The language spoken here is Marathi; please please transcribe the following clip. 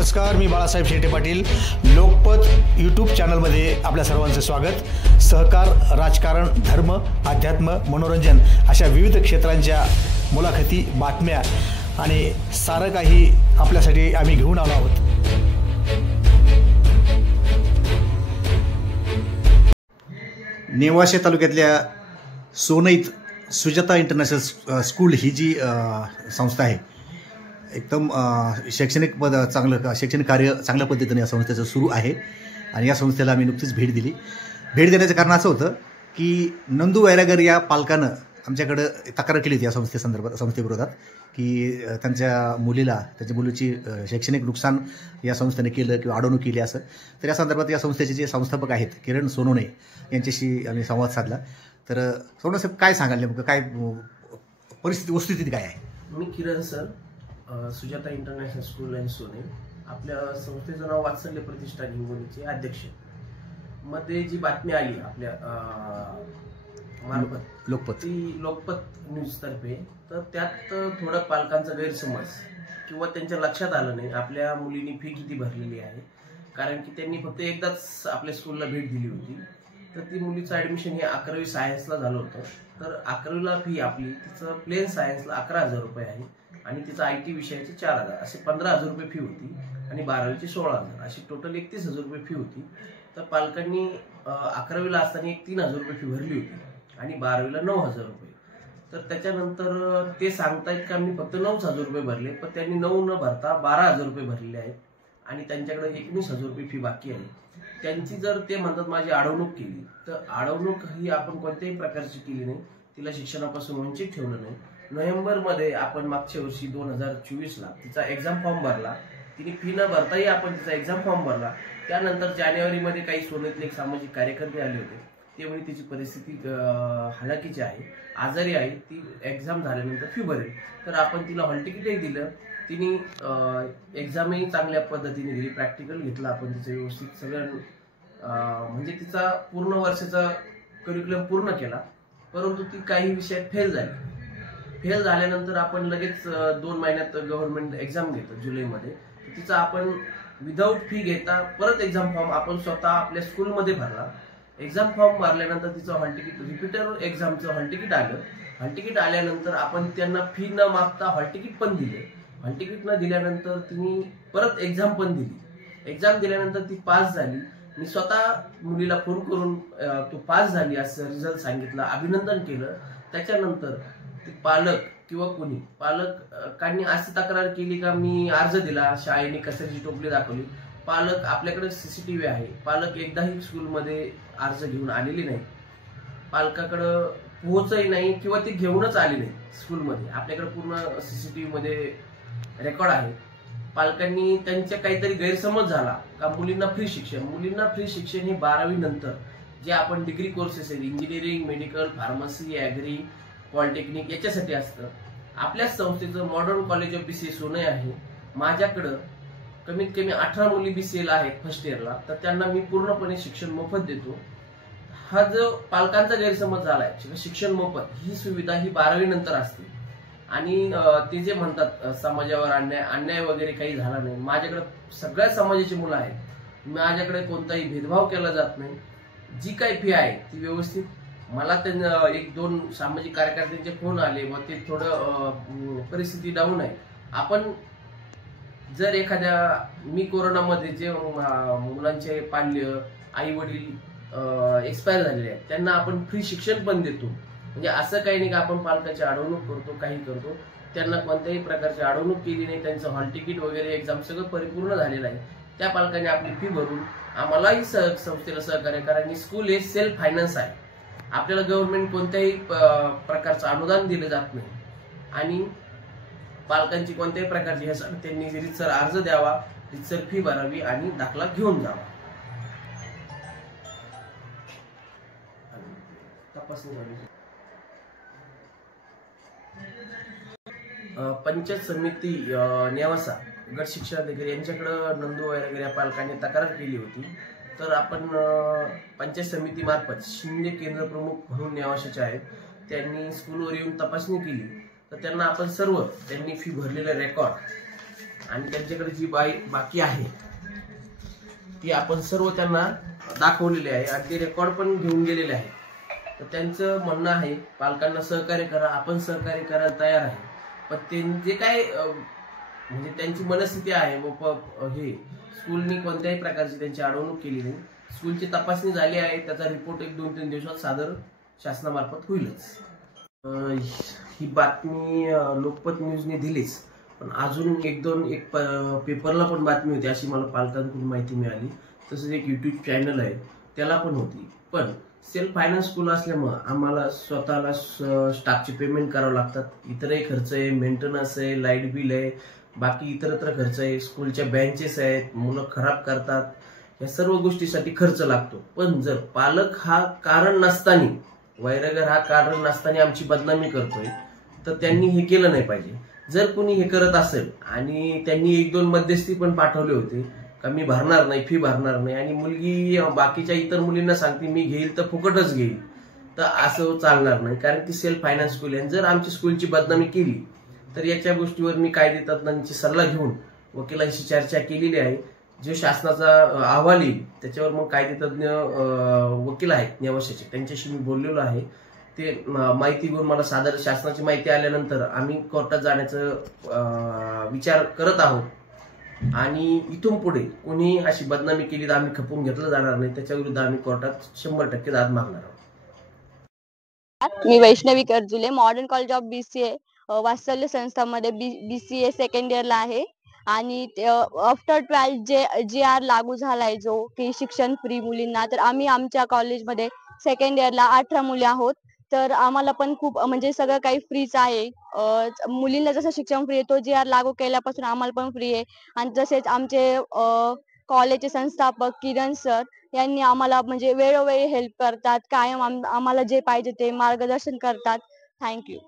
नमस्कार, मी बाळासाहेब शेटे पाटील. लोकपत यूट्यूब चॅनलमध्ये आपल्या सर्वांचं स्वागत. सहकार, राजकारण, धर्म, अध्यात्म, मनोरंजन अशा विविध क्षेत्रांच्या मुलाखती, बातम्या आणि सारं काही आपल्यासाठी आम्ही घेऊन आलो आहोत. नेवासे तालुक्यातल्या सोनईत सुजाता इंटरनॅशनल स्कूल ही जी संस्था आहे, एकदम शैक्षणिक शैक्षणिक कार्य चांगल्या पद्धतीने या संस्थेचं सुरू आहे. आणि या संस्थेला आम्ही नुकतीच भेट दिली. भेट देण्याचं कारण असं होतं की नंदू वैरागर या पालकानं आमच्याकडं तक्रार केली होती या संस्थेविरोधात की त्यांच्या मुलीची शैक्षणिक नुकसान या संस्थेने केलं किंवा अडवणूक केली असं. तर या संदर्भात या संस्थेचे जे संस्थापक आहेत किरण सोनवणे यांच्याशी आम्ही संवाद साधला. तर सोनवणे साहेब, काय सांगाल, नेमकं काय वस्तुस्थिती काय आहे? मी Kiran sir, Sujata international school and सोने, आपल्या संस्थेचं नाव वात्सल्य प्रतिष्ठान हिंगोलीचे अध्यक्ष. मध्ये जी बातमी आली आपल्या मार्फत लोकपत न्यूज तर्फे, तर त्यात थोडं पालकांचा गैरसमज किंवा त्यांच्या लक्षात आलं नाही आपल्या मुलीने फी किती भरलेली आहे. कारण की त्यांनी फक्त एकदाच आपल्या स्कूलला भेट दिली होती. तर ती मुलीचं ऍडमिशन हे 11वी सायन्सला झालं होतं. तर 11वीला फी आपली, तिचं प्लेन सायन्सला 11,000 रुपये आहे आणि तिचं IT विषयाचे 4,000, असे 15,000 रुपये फी होती आणि 12वीची 16,000, अशी टोटल 31,000 रुपये फी होती. तर पालकांनी 11वीला असताना 3,000 रुपये फी भरली होती आणि 12वीला 9,000 रुपये. तर त्याच्यानंतर ते सांगतायत की आम्ही फक्त 9,000 रुपये भरले, पण त्यांनी 9 न भरता 12,000 रुपये भरलेले आहेत आणि त्यांच्याकडे 19,000 रुपये फी बाकी आहे. त्यांची जर ते म्हणतात माझी अडवणूक केली, तर अडवणूक ही आपण कोणत्याही प्रकारची केली नाही. तिला शिक्षणापासून वंचित ठेवलं नाही. नोव्हेंबरमध्ये आपण मागच्या वर्षी 2024ला तिचा एक्झाम फॉर्म भरला. तिने फी न भरताही आपण तिचा एक्झाम फॉर्म भरला. त्यानंतर जानेवारीमध्ये काही सोनेतले एक सामाजिक कार्यकर्ते आले होते. त्यावेळी तिची परिस्थिती हलाखीची आहे, आजारी आहे, ती एक्झाम झाल्यानंतर फी भरेल. तर आपण तिला हॉल तिकीटही दिलं. तिने एक्झामही चांगल्या पद्धतीने दिली, प्रॅक्टिकल घेतलं आपण तिचं व्यवस्थित सगळं, म्हणजे तिचा पूर्ण वर्षाचा करिक्युलम पूर्ण केला. परंतु ती काही विषयात फेल झाली. फेल झाल्यानंतर आपण लगेच 2 महिन्यात गव्हर्नमेंट एक्झाम घेतो जुलैमध्ये. तिचा आपण विदाऊट फी घेता परत एक्झाम फॉर्म आपण स्वतः आपल्या स्कूलमध्ये भरला. एक्झाम फॉर्म भरल्यानंतर तिचं hall ticket, repeater एक्झामचं hall ticket आलं. हॉल तिकीट आल्यानंतर आपण त्यांना फी न मागता हॉल तिकीट पण दिले. हॉल तिकीट न दिल्यानंतर तिने परत एक्झाम पण दिली. एक्झाम दिल्यानंतर ती पास झाली. मी स्वतः मुलीला फोन करून तू पास झाली असं रिझल्ट सांगितला, अभिनंदन केलं. त्याच्यानंतर ती पालक किंवा कोणी पालकांनी अशी तक्रार केली का मी अर्ज दिला, शाळेने कचऱ्याची टोपली दाखवली. पालक, आपल्याकडे CCTV आहे, पालक एकदाही स्कूलमध्ये अर्ज घेऊन आलेली नाही, पालकाकडं पोहोचही नाही किंवा ती घेऊनच आली नाही स्कूलमध्ये. आपल्याकडे पूर्ण CCTV मध्ये रेकॉर्ड आहे. पालकांनी त्यांच्या काहीतरी गैरसमज झाला का मुलींना फ्री शिक्षण हे 12वी नंतर जे आपण डिग्री कोर्सेस आहेत, engineering, medical, pharmacy, agri, polytechnic याच्यासाठी असतं. आपल्या संस्थेचं modern college of BCA Sonai आहे. माझ्याकडं कमीत कमी 18 मुली BCAला आहेत फर्स्ट इयरला. तर त्यांना मी पूर्णपणे शिक्षण मोफत देतो. हा जो पालकांचा गैरसमज झालाय, शिक्षण मोफत ही सुविधा ही 12वी नंतर असते. आणि ते जे म्हणतात समाजावर अन्याय वगैरे काही झाला नाही. माझ्याकडे सगळ्या समाजाची मुलं आहेत. माझ्याकडे कोणताही भेदभाव केला जात नाही. जी काही फी आहे ती व्यवस्थित. मला त्यांना 1-2 सामाजिक कार्यकर्त्यांचे फोन आले व ते थोडं परिस्थिती डाऊन आहे. आपण जर मी कोरोनामध्ये जे मुलांचे पाल्य आई वडील एक्सपायर झालेले आहेत त्यांना आपण फ्री शिक्षण पण देतो. म्हणजे असं काही नाही की आपण पालकाची अडवणूक करतो, काही करतो. त्यांना कोणत्याही प्रकारची अडवणूक केली नाही. त्यांचं हॉल तिकीट वगैरे एक्झाम सगळं परिपूर्ण झालेलं आहे. त्या पालकांनी आपली फी भरून आम्हालाही संस्थेला सहकार्य करा. आणि स्कूल हे सेल्फ फायनान्स आहे. आपल्याला गव्हर्नमेंट कोणत्याही प्रकारचं अनुदान दिलं जात नाही. आणि पालकांची कोणत्याही प्रकारची ह्यासाठी त्यांनी रीतसर अर्ज द्यावा, रीतसर फी भरावी आणि दाखला घेऊन जावा. पंचायत समिती नेवासा गट शिक्षणाधिकारी यांच्याकडे नंदू वैरागर या पालकांनी तक्रार केली होती. तर आपण पंचायत समिती मार्फत शिंदे केंद्र प्रमुख म्हणून नेवाशाचे आहेत, त्यांनी स्कूलवर येऊन तपासणी केली. तर त्यांना आपण सर्व त्यांनी फी भरलेले रेकॉर्ड आणि त्यांच्याकडे जी बाकी आहे ती आपण सर्व त्यांना दाखवलेली आहे आणि ते रेकॉर्ड पण घेऊन गेलेले आहे. तर त्यांचं म्हणणं आहे पालकांना सहकार्य करा, आपण सहकार्य करायला तयार आहे. पण ते जे काय म्हणजे त्यांची मनस्थिती आहे हे स्कूलनी कोणत्याही प्रकारची त्यांची अडवणूक केली नाही. स्कूलची तपासणी झाली आहे, त्याचा रिपोर्ट 1-2-3 दिवसात सादर शासनामार्फत होईलच. ही बातमी लोकमत न्यूजने दिलीच, पण अजून एक पेपरला पण बातमी होती अशी मला पालकांकडून माहिती मिळाली. तसंच एक युट्यूब चॅनल आहे त्याला पण होती. पण सेल्फ फायनान्स स्कूल असल्यामुळं आम्हाला स्वतःला स्टाफचे पेमेंट करावं लागतात. इतरही खर्च आहे, मेंटेनन्स आहे, लाईट बिल आहे, बाकी इतरत्र खर्च आहे, स्कूलच्या बेंचेस आहेत, मुलं खराब करतात, या सर्व गोष्टीसाठी खर्च लागतो. पण जर पालक हा कारण नसताना, वैरागर हा कारण नसताना आमची बदनामी करतोय तर त्यांनी हे केलं नाही पाहिजे. जर कोणी हे करत असेल आणि त्यांनी 1-2 मध्यस्थी पण पाठवले होते का मी भरणार नाही, फी भरणार नाही, आणि मुलगी बाकीच्या इतर मुलींना सांगते मी घेईल तर फुकटच घेईल, तर असं चालणार नाही. कारण की सेल्फ फायनान्स स्कूल आहे. जर आमची स्कूलची बदनामी केली तर याच्या गोष्टीवर मी कायदे तज्ञांची सल्ला घेऊन वकिलांशी चर्चा केलेली आहे. जो शासनाचा अहवाल येईल त्याच्यावर मग कायदे तज्ञ वकील आहेत नेवाशाचे, त्यांच्याशी मी बोललेलो आहे. ते माहिती घेऊन मला शासनाची माहिती आल्यानंतर आम्ही कोर्टात जाण्याचा विचार करत आहोत. आणि इथून पुढे कोणी अशी बदनामी केली तर आम्ही खपवून घेतलं जाणार नाही. त्याच्या विरुद्ध आम्ही कोर्टात 100% दाद मागणार आहोत. मी Vaishnavi Karjule, modern college of BCA Vatsalya संस्थामध्ये BCA सेकंड इयरला आहे. आणि आफ्टर 12 JR लागू झालाय जो की शिक्षण फ्री मुलींना, तर आम्ही आमच्या कॉलेजमध्ये सेकंड इयरला 18 मुली आहोत. तर आम्हाला पण खूप म्हणजे सगळं काही फ्रीच आहे. मुलींना जसं शिक्षण फ्री आहे तो JR लागू केल्यापासून आम्हाला पण फ्री आहे. आणि तसेच आमचे कॉलेजचे संस्थापक किरण सर यांनी आम्हाला म्हणजे वेळोवेळी हेल्प करतात, कायम आम्हाला जे पाहिजे ते मार्गदर्शन करतात. थँक्यू.